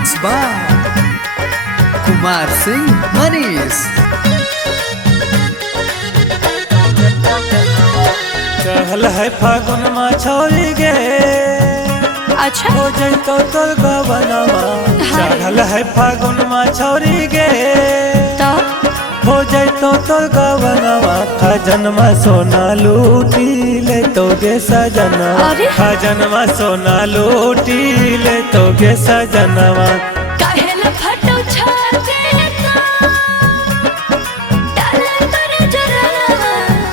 Mix by Kumar Singh Manish. चहल है फागुन मा छोरी गे, अच्छा हो जैतो तोर गवनमा। चहल है फागुन मा छोरी गे, तो हो जैतो तोर गवनमा। खजनमा सोना लूटी ले तो गे सजनवा, अरे? खजनमा सोना लूटी ले तो गे सजनवा। काहेल फटो छाते का डाल कर जरा,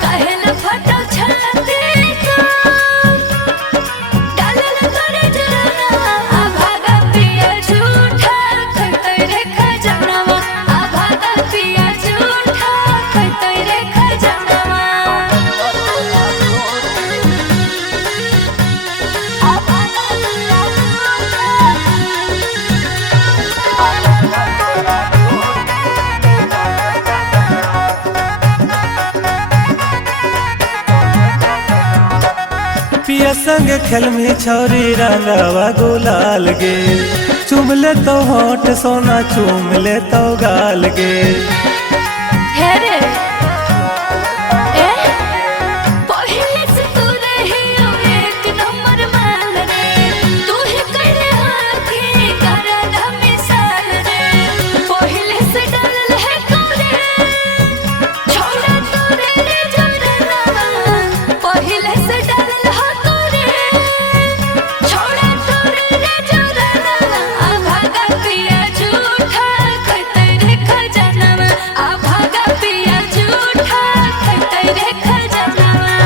काहेल फटो छाते का डाल कर जरा। आ भागा पिया झूठा खैतै रे खजनवा, आ भागा पिया झूठा खैतै रे खजनवा। पिया संग खेल में छोरी रंगावा गुलाल गे। चूम ले तो होठ सोना चूम ले तो गाल गे। हे रे ए पहिले से तू रही एक नंबर माल रे, तू ही करे हाथी कर धमी साल रे। पहिले से डरल है तोरे छोड़ा तोरे रे जरना, पहिले से डरल है तोरे छोड़ा तोरे रे जरना। आ भागा पिया झूठा खैतै रे खजनवा, आ भागा पिया झूठा खैतै रे खजनवा।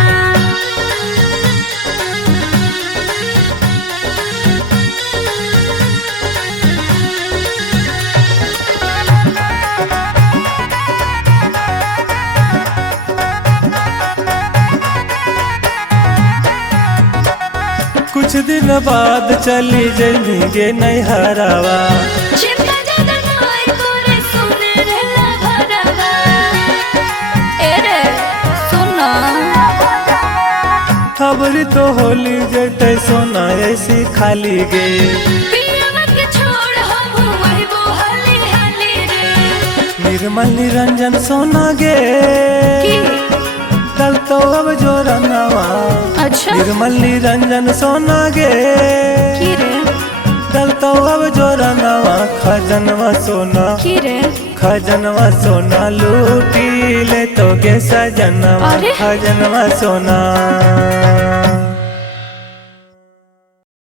कुछ दिन बाद चली जमी गे नैहरावा। चिंता ज्यादा नाई तोरे सुने रे लभरवा। ए रे सुना खबरी तो होली जते सोना ऐसी खाली गे। पियवा के छोड़ हम वही बोहली हाली रे। निर्मल निरंजन सोना गे, की कल तो अब जो रंगावा। अच्छा निर्मल निरंजन सोना गे, की रे कल तो अब जो रंगावा। खजनवा सोना, की रे खजनवा सोना लूटी ले तो गे सजनवा। अरे? खजनवा सोना।